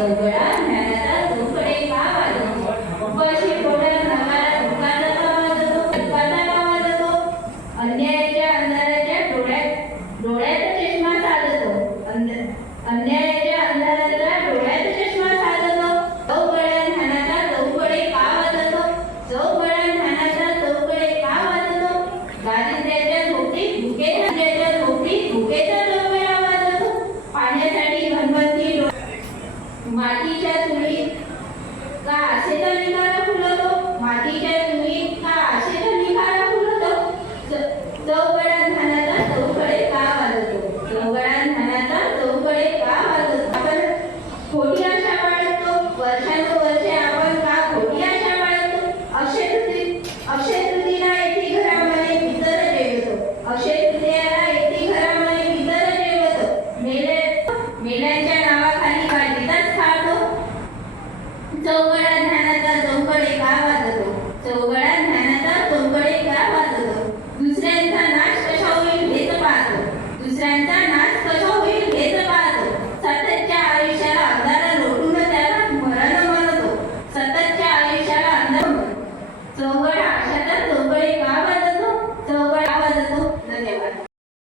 चौघडा ज्ञानाचा चौकडे का वाजतो उपाशी पोटात नावाला दुःखाचा का वाजतो दुःखाचा का वाजतो अन्यायाच्या अंधाराच्या डोळ्यात चष्मा साधतो अन्यायाच्या अंधाराच्या डोळ्यात चष्मा साधतो चौघडा ज्ञानाचा चौकडे का वाजतो चौघडा ज्ञानाचा चौकडे का वाजतो दारिद्र्याच्या झोपडीत भुकेचा चौघडा वाजतो पाण्यासाठी घनवंती मातीच्या चुलीत का आशेचा निखारा फुलतो मातीच्या चुलीत का आशेचा निखारा फुलतो चौघडा ज्ञानाचा चौकडे का वाजतो चौघडा ज्ञानाचा चौकडे का वाजतो आपण खोटी आशा बाळगतो वर्षानुवर्षे आपण का खोटी आशा बाळगतो अक्षय तृतीयेला येथे घरामध्ये पितर जेवतो अक्षय तृतीयेला येथे घरामध्ये पितर जेवतो मेल्यांच्या नावाखाली वाटीतच खातो चौघडा ज्ञानाचा चौकडे का वाजतो चौघडा ज्ञानाचा चौकडे का वाजतो दुसऱ्यांचा नाश कशा होईल हेच पाहतो दुसऱ्यांचा नाश कशा होईल हेच पाहतो सततच्या आयुष्याला अंधारा लोटून त्याला मरण म्हणतो सततच्या आयुष्याला अंधार चौघडा